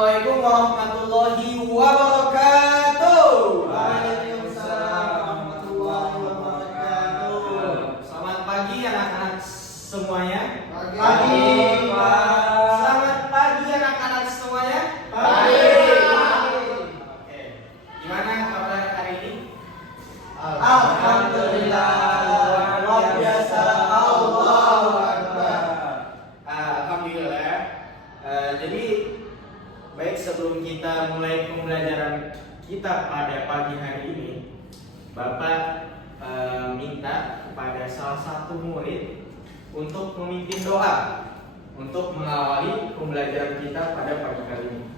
Assalamualaikum warahmatullahi wabarakatuh. Waalaikumsalam warahmatullahi wabarakatuh. Selamat pagi anak-anak semuanya. Pagi, Pak. Selamat pagi anak-anak semuanya. Pagi. Oke. Gimana kabar hari ini? Alhamdulillah, luar biasa. Allahu Akbar. Alhamdulillah ya. Jadi baik, sebelum kita mulai pembelajaran kita pada pagi hari ini, Bapak minta kepada salah satu murid untuk memimpin doa untuk mengawali pembelajaran kita pada pagi hari ini.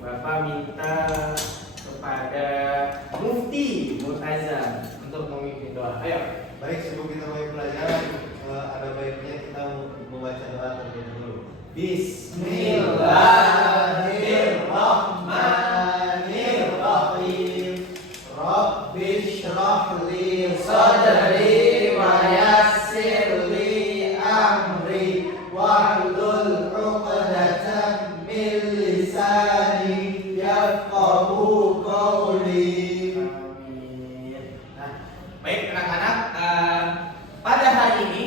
Bapak minta kepada Mufti Murtaza untuk memimpin doa. Ayo. Baik, sebelum kita mulai pelajaran, ada baiknya kita membaca doa terlebih dulu. Bismillahirrahmanirrahim. Rabbi shrah li sadri wa yassir li amri wahlul 'uqdatam min lisani yafqahu qawli. Amin. Nah, baik anak-anak, pada hari ini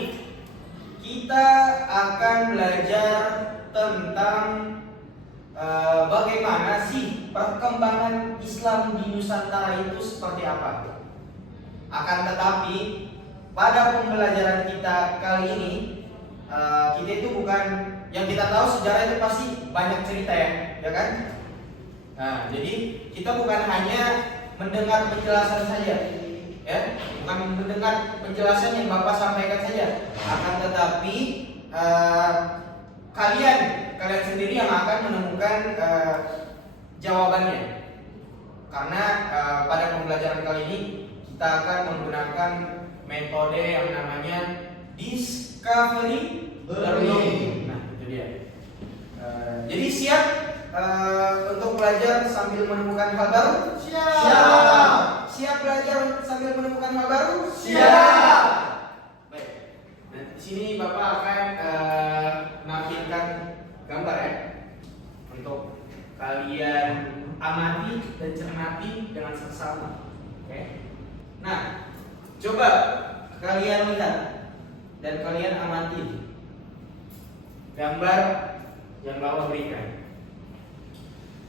kita akan belajar tentang bagaimana sih perkembangan Islam di Nusantara itu seperti apa. Akan tetapi pada pembelajaran kita kali ini, kita itu bukan, yang kita tahu sejarah itu pasti banyak cerita ya kan? Nah, jadi kita bukan hanya mendengar penjelasan saja, ya, bukan mendengar penjelasan yang Bapak sampaikan saja, akan tetapi kalian sendiri yang akan menemukan jawabannya. Karena pada pembelajaran kali ini kita akan menggunakan metode yang namanya discovery learning. Nah, itu dia. Jadi siap untuk belajar sambil menemukan hal baru? Siap. Siap belajar sambil menemukan hal baru? Siap. Baik. Nah, di sini Bapak akan menampilkan gambar ya, untuk kalian amati dan cermati dengan seksama. Oke. Nah, coba kalian lihat dan kalian amati gambar yang Bapak berikan.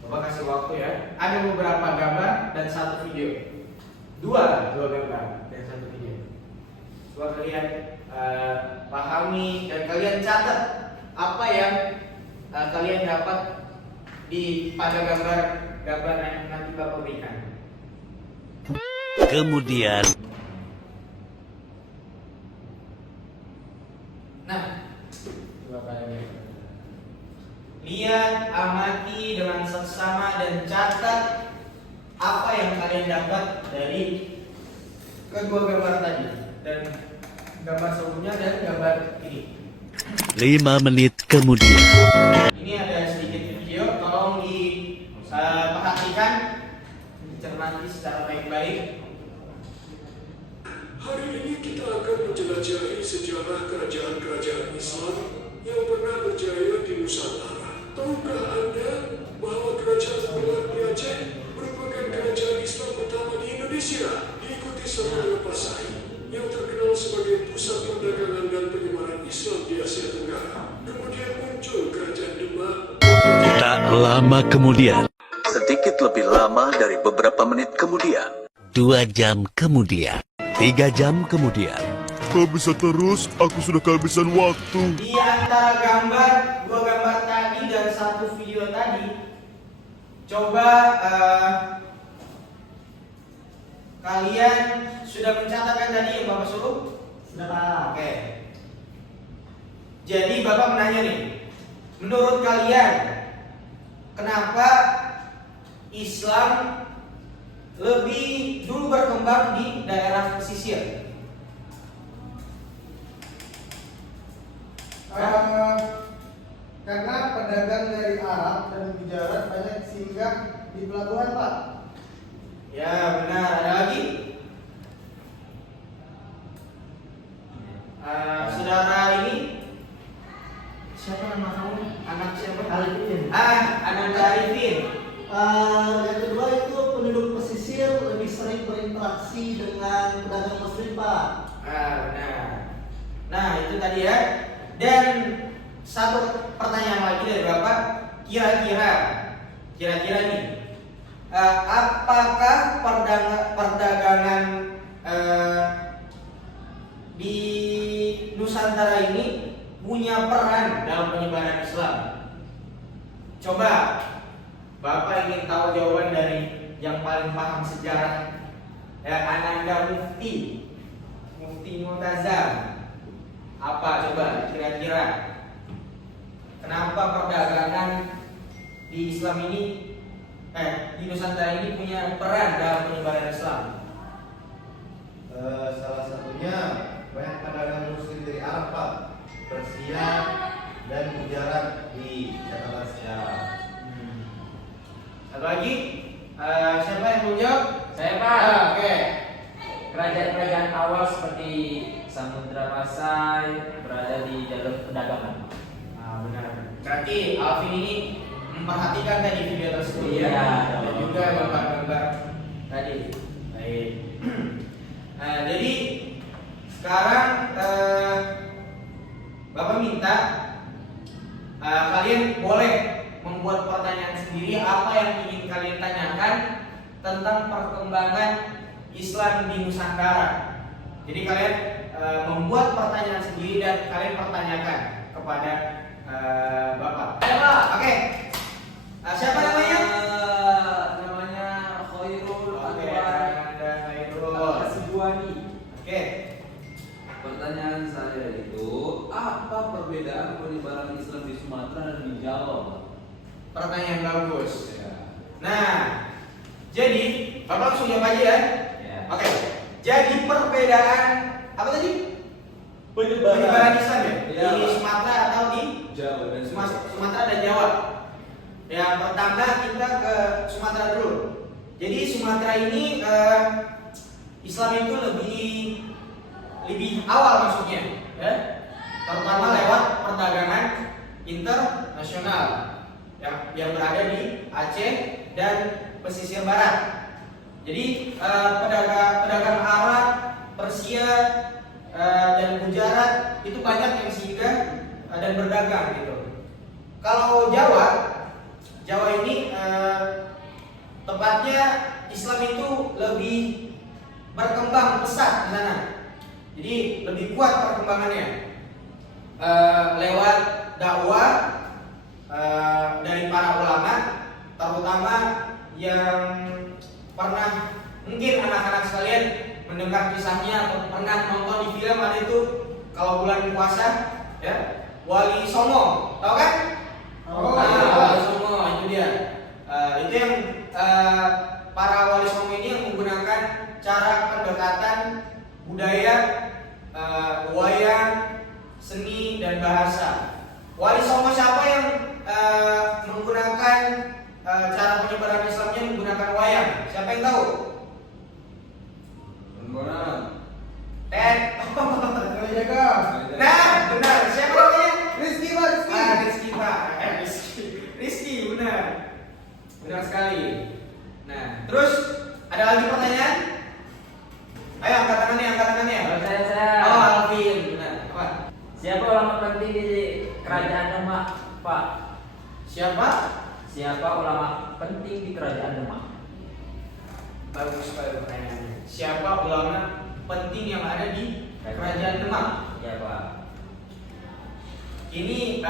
Bapak kasih waktu ya. Ada beberapa gambar dan satu video. Dua gambar dan satu video. Coba kalian pahami dan kalian catat apa yang kalian dapat pada gambar yang nanti Bapak berikan. Kemudian Nah, coba kalian lihat, amati dengan seksama dan catat apa yang kalian dapat dari kedua gambar tadi dan gambar sebelumnya dan gambar ini. 5 menit kemudian. Ini ada sedikit video, tolong diperhatikan, dicermati secara baik-baik. Hari ini kita akan menjelajahi sejarah kerajaan-kerajaan Islam yang pernah berjaya di Nusantara. Tahukah Anda bahwa kerajaan Bulan di Aceh merupakan kerajaan Islam pertama di Indonesia, diikuti sama Pasai yang terkenal sebagai pusat perdagangan dan penyebaran Islam di Asia Tenggara. Kemudian muncul kerajaan Demak. Tak lama kemudian, Sedikit lebih lama dari beberapa menit kemudian. 2 jam kemudian, 3 jam kemudian. Kau bisa terus, aku sudah kehabisan waktu. Di antara dua gambar tadi dan satu video tadi, coba kalian sudah mencatatkan tadi yang Bapak suruh? Sudah, Pak. Oke. Jadi Bapak menanya nih, menurut kalian kenapa Islam lebih dulu berkembang di daerah pesisir? Karena pedagang dari Arab dan Gujarat banyak singgah di pelabuhan, Pak. Ya benar. Ada lagi? Saudara ini siapa nama kamu? Anak siapa? Arifin. Ananda Arifin. Yang kedua itu penduduk pesisir lebih sering berinteraksi dengan pedagang muslim, Pak. Benar. Nah, itu tadi ya. Dan satu pertanyaan lagi dari Bapak, kira-kira nih, apakah perdagangan di Nusantara ini punya peran dalam penyebaran Islam? Coba Bapak ingin tahu jawaban dari yang paling paham sejarah, ya, Ananda Mufti Multazam. Apa coba kira-kira kenapa perdagangan di Islam ini di Nusantara ini punya peran dalam penyebaran Islam? Salah satunya banyak pedagang muslim dari Arab, Pak, Persia dan Gujarat di catatan sejarah. Satu lagi, siapa yang mau jawab? Saya, Pak. Oke. Kerajaan-kerajaan awal seperti Samudra Pasai berada di jalur perdagangan. Benar. Berarti Alvin ini memperhatikan tadi video tersebut, Iya. ya, dan juga gambar-gambar tadi. Baik. Jadi sekarang Bapak minta kalian boleh membuat pertanyaan sendiri apa yang ingin kalian tanyakan tentang perkembangan Islam di Nusantara. Jadi kalian membuat pertanyaan sendiri dan kalian pertanyakan kepada Bapak. Ayo Pak, oke. Siapa namanya? Namanya Khairul Oke, Anwar ada Khairul. Hasibuani. Oke. Pertanyaan saya itu, apa perbedaan penyebaran Islam di Sumatera dan di Jawa, Pak? Pertanyaan bagus. Ya. Nah, jadi Bapak langsung jawab aja ya. Ya. Oke. Jadi perbedaan apa tadi? Penyebaran Islam ya? Iya, Di Pak. Sumatera atau di Jawa dan Sumatera dan Jawa. Yang pertama kita ke Sumatera dulu. Jadi Sumatera ini Islam itu lebih awal masuknya, ya. Terutama lewat perdagangan internasional yang berada di Aceh dan pesisir barat. Jadi pedagang Arab, Persia dan Gujarat itu banyak yang singgah dan berdagang gitu. Kalau Jawa ini tepatnya Islam itu lebih berkembang pesat di sana. Jadi lebih kuat perkembangannya lewat dakwah dari para ulama, terutama yang pernah mungkin anak-anak sekalian mendengar kisahnya atau pernah nonton di film, ada itu kalau bulan puasa, ya, Wali Songo, tahu kan? Wali Songo itu dia. Itu yang para Wali Songo ini yang menggunakan cara pendekatan budaya, wayang, seni dan bahasa. Wali Songo siapa yang menggunakan cara penyebaran Islamnya menggunakan wayang? Siapa yang tahu? Jaga. Nah, benar. Siapa namanya? Rizky, Pak. Rizky Pak. Rizky, benar. Benar sekali. Nah, terus ada lagi pertanyaan? Ayo angkat tangannya. Kalau saya. Oh, Alvin, benar. Apa? Siapa ulama penting di kerajaan Demak, Pak? Siapa? Siapa ulama penting di kerajaan Demak? Bagus sekali pertanyaannya. Siapa ulama penting yang ada di kerajaan Demak? Ya, Pak. Ini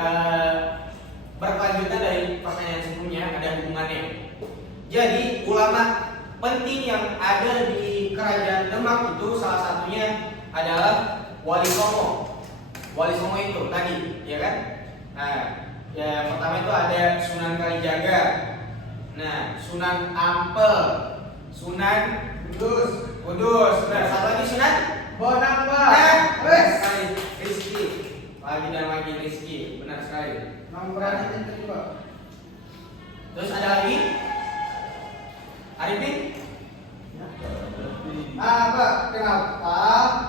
berkelanjutan dari pertanyaan sebelumnya, ada hubungannya. Jadi ulama penting yang ada di kerajaan Demak itu salah satunya adalah Wali Songo. Wali Songo itu tadi, ya kan? Nah, ya pertama itu ada Sunan Kalijaga. Nah, Sunan Ampel, Sunan Kudus. Nah, satu lagi Sunan Bonang, Pak. benar sekali, Rizky. Lagi Rizky, benar sekali. Nomornya yang tadi, Pak. Terus ada lagi? Arifin? Pak, kenapa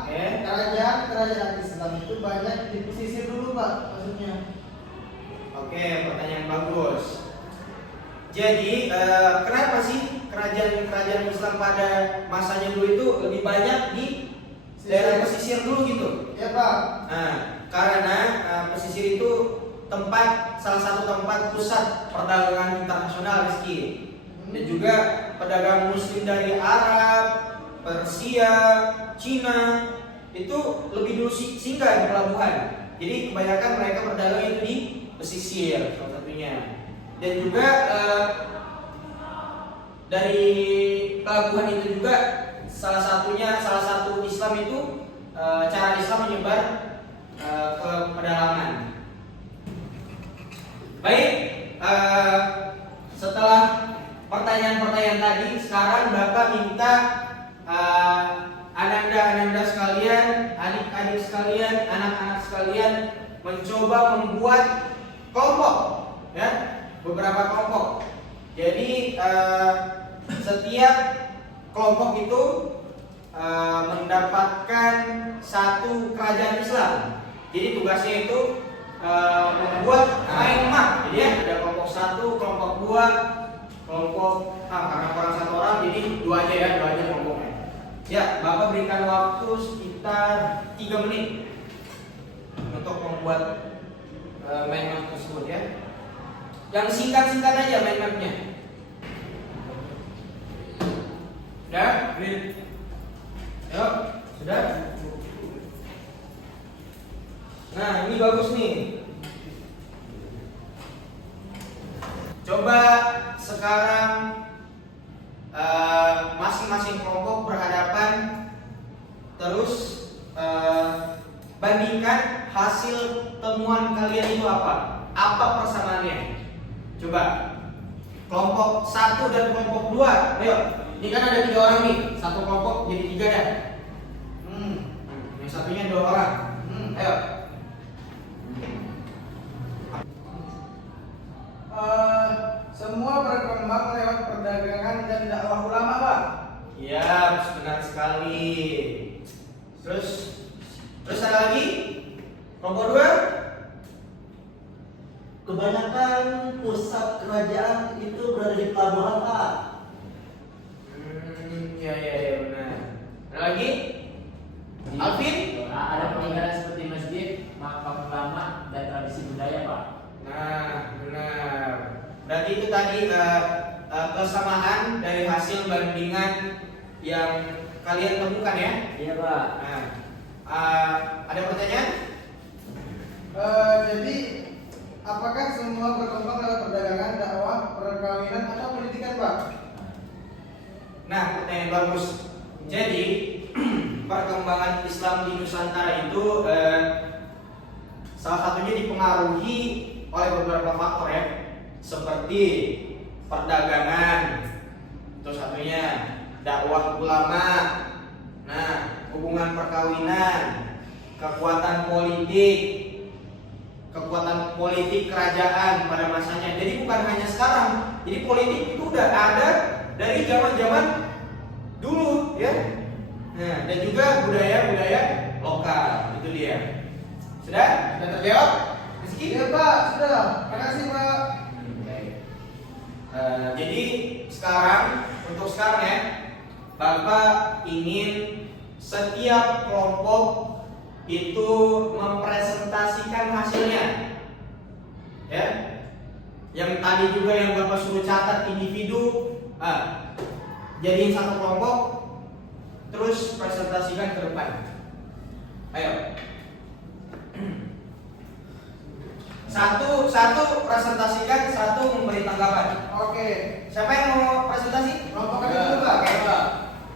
Oke. kerajaan Islam itu banyak di pesisir dulu, Pak? Maksudnya Oke, pertanyaan bagus. Jadi kenapa sih kerajaan Islam pada masanya dulu itu lebih banyak di daerah pesisir dulu gitu? Ya Pak. Nah, karena pesisir itu salah satu tempat pusat perdagangan internasional, Rizky. Dan juga pedagang Muslim dari Arab, Persia, Cina itu lebih dulu singgah di pelabuhan. Jadi kebanyakan mereka berdagang itu di pesisir salah satunya. Dan juga dari pelabuhan itu juga salah satu Islam itu cara Islam menyebar ke pedalaman. Baik, setelah pertanyaan-pertanyaan tadi, sekarang Bapak minta ananda-ananda sekalian, adik-adik sekalian, anak-anak sekalian mencoba membuat kelompok, ya, beberapa kelompok. Jadi setiap kelompok itu mendapatkan satu kerajaan Islam. Jadi tugasnya itu membuat mind map. Jadi ya, ada kelompok 1, kelompok 2, kelompok karena kurang 1 orang, jadi 2 aja kelompoknya. Ya, Bapak berikan waktu sekitar 3 menit untuk membuat mind map tersebut ya. Yang singkat-singkat aja mind mapnya. Sudah? Yuk, sudah? Nah, ini bagus nih. Coba sekarang masing-masing kelompok berhadapan, terus bandingkan hasil temuan kalian itu apa? Apa persamaannya? Coba kelompok 1 dan kelompok 2. Ayo, ini kan ada 3 orang nih. Satu kelompok jadi 3 dah. Yang satunya 2 orang. Ayo. Semua berkembang lewat perdagangan dan dakwah ulama, Pak. Iya, benar sekali. Terus ada lagi? Kelompok 2? Kebanyakan pusat kerajaan itu berada di pelabuhan, Pak. Iya benar. Ada lagi? Alvin? Ada peninggalan seperti masjid, makam ulama, dan tradisi budaya, Pak. Nah, benar. Berarti itu tadi kesamaan dari hasil bandingan yang kalian temukan ya? Iya, Pak. Nah, ada pertanyaan? Jadi apakah semua berkembang lewat perdagangan, dakwah, perkawinan atau pendidikan, Pak? Nah, pertanyaan bagus. Jadi perkembangan Islam di Nusantara itu salah satunya dipengaruhi oleh beberapa faktor ya, seperti perdagangan, itu satunya, dakwah ulama, nah, hubungan perkawinan, kekuatan politik kerajaan pada masanya. Jadi bukan hanya sekarang. Jadi politik itu udah ada dari zaman-zaman dulu ya. Nah, dan juga budaya lokal, itu dia. Sudah terjawab? Rizky? Iya, Pak, sudah. Makasih, Pak. Baik. Jadi untuk sekarang ya, Bapak ingin setiap kelompok itu mempresentasikan hasilnya, ya. Yang tadi juga yang Bapak suruh catat individu, jadiin satu kelompok, terus presentasikan ke depan. Ayo. Satu presentasikan, satu memberi tanggapan. Oke. Siapa yang mau presentasi? Kelompok kami dulu, Pak. Oke.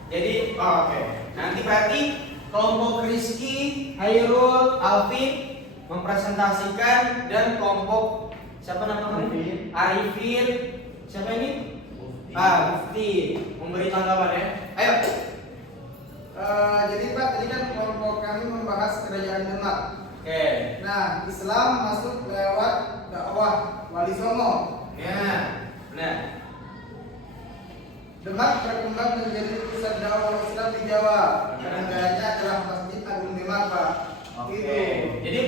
Jadi, oke. Nanti berarti kelompok Rizky, Hairul, Alvin mempresentasikan, dan kelompok siapa namanya? Arifin. Siapa ini? Mufti memberi tanggapan ya. Ayo. Jadi Pak, tadi kan kelompok kami membahas kerajaan Demak. Oke. Nah, Islam masuk lewat dakwah Wali Songo. Ya, benar. Demak berkembang menjadi pusat dakwah Islam di Jawa. Negaranya adalah Masjid Agung Demak, Pak. Oke. Itu. Jadi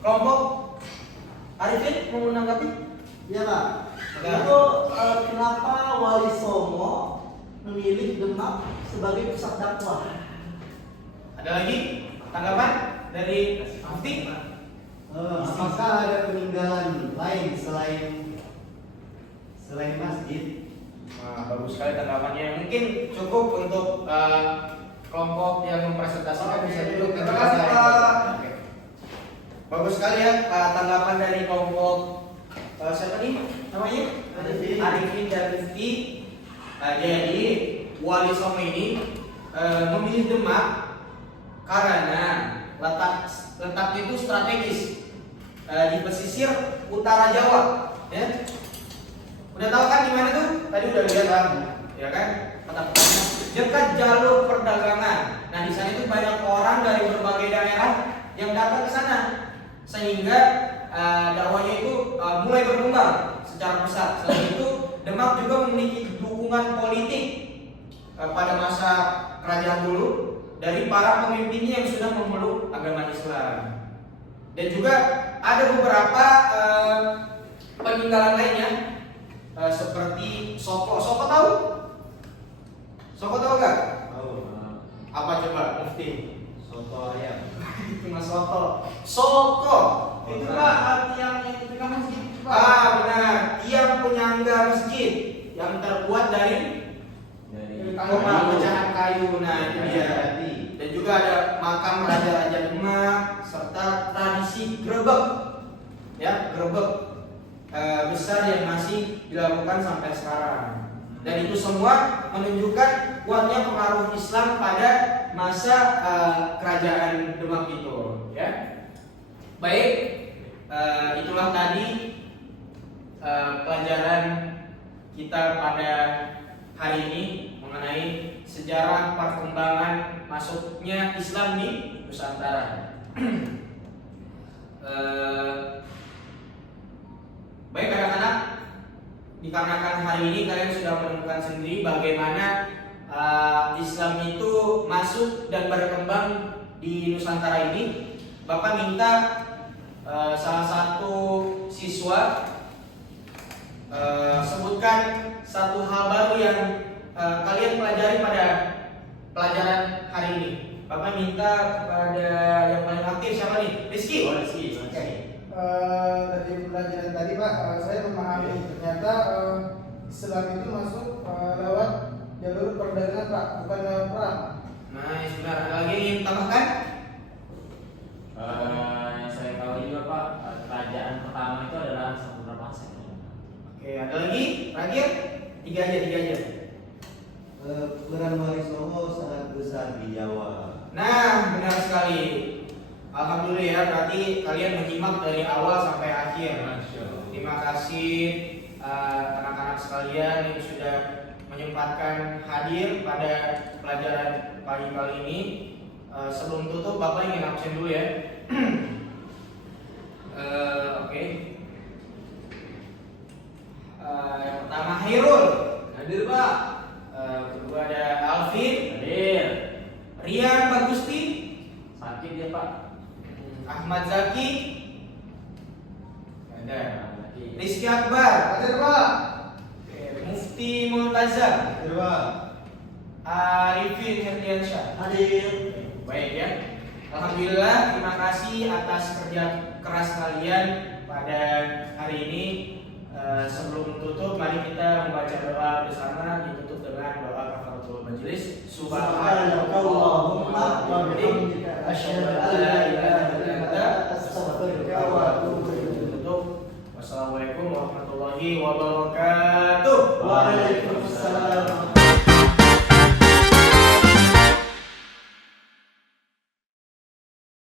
kelompok Arifin mau menanggapi? Ya Pak. Ya. Itu kenapa Wali Songo memilih Demak sebagai pusat dakwah? Ada lagi tanggapan dari Mufti? Apakah ada peninggalan lain selain masjid? Nah, bagus sekali tanggapannya. Mungkin cukup untuk kelompok yang mempresentasikan bisa duduk. Terima kasih, Pak. Oke. Bagus sekali ya tanggapan dari kelompok siapa nih namanya? Arifin dan Mufti. Jadi Wali Songo ini memilih Demak karena letaknya itu strategis di pesisir utara Jawa. Ya. Udah tahu kan di mana tuh? Tadi udah lihat kan, ya kan? Peta-petanya dekat jalur perdagangan. Nah di sana itu banyak orang dari berbagai daerah yang datang ke sana, sehingga dakwahnya itu mulai berkembang secara besar. Selain itu Demak juga memiliki dukungan politik pada masa kerajaan dulu dari para pemimpinnya yang sudah memeluk agama Islam. Dan juga ada beberapa peninggalan lainnya. Seperti Soko. Soko tahu? Soko tahu nggak? Tahu. Apa coba Mufti? Soto ayam. Mas Soto. Soko. Itu Pak yang dipegang masjid Pak. Benar. Tiang penyangga masjid yang terbuat dari pecahan kayu. Nah itu dia. Dan juga ada makam raja-raja Demak serta tradisi grebek. Ya, grebek besar yang masih dilakukan sampai sekarang. Dan itu semua menunjukkan kuatnya pengaruh Islam pada masa kerajaan Demak itu, ya. Baik, itulah tadi pelajaran kita pada hari ini mengenai sejarah perkembangan masuknya Islam di Nusantara. Baik anak-anak, dikarenakan hari ini kalian sudah menemukan sendiri bagaimana Islam itu masuk dan berkembang di Nusantara ini. Bapak minta salah satu siswa sebutkan satu hal baru yang kalian pelajari pada pelajaran hari ini. Bapak minta kepada yang paling aktif siapa nih? Rizky. Rizky. Oke. Dari pelajaran tadi Pak, saya memahami ternyata Islam itu masuk lewat jalur perdagangan Pak, bukan lewat perang. Nah, benar. Ada lagi yang ingin tambahkan? Yang saya tahu juga Pak, kerajaan pertama itu adalah Samudra Pasir. Oke, ada lagi? Terakhir? Tiga aja. Peran Wali Songo sangat besar di Jawa. Nah, benar sekali. Alhamdulillah ya, berarti kalian menyimak dari awal sampai akhir. Terima kasih anak-anak sekalian yang sudah menyempatkan hadir pada pelajaran pagi kali ini. Sebelum tutup, Bapak ingin absen dulu ya. Oke. Yang pertama Hairul. Hadir Pak. Kedua ada Alvin. Hadir. Rian Bagusti. Sakit ya Pak. Ahmad Zaki. Ada. Lagi. Rizky Akbar. Hadir Pak. Mufti Multazam. Hadir Pak. Arifin Herdiansyah. Hadir. Baik ya. Alhamdulillah, terima kasih atas kerja keras kalian pada hari ini. Sebelum tutup, mari kita membaca doa bersama, ditutup dengan doa kafaratul majelis. Subhanakallahumma wa bihamdika asyhadu an la ilaha illa anta astaghfiruka wa atubu ilaik. Wassalamualaikum warahmatullahi wabarakatuh. Waalaikumsalam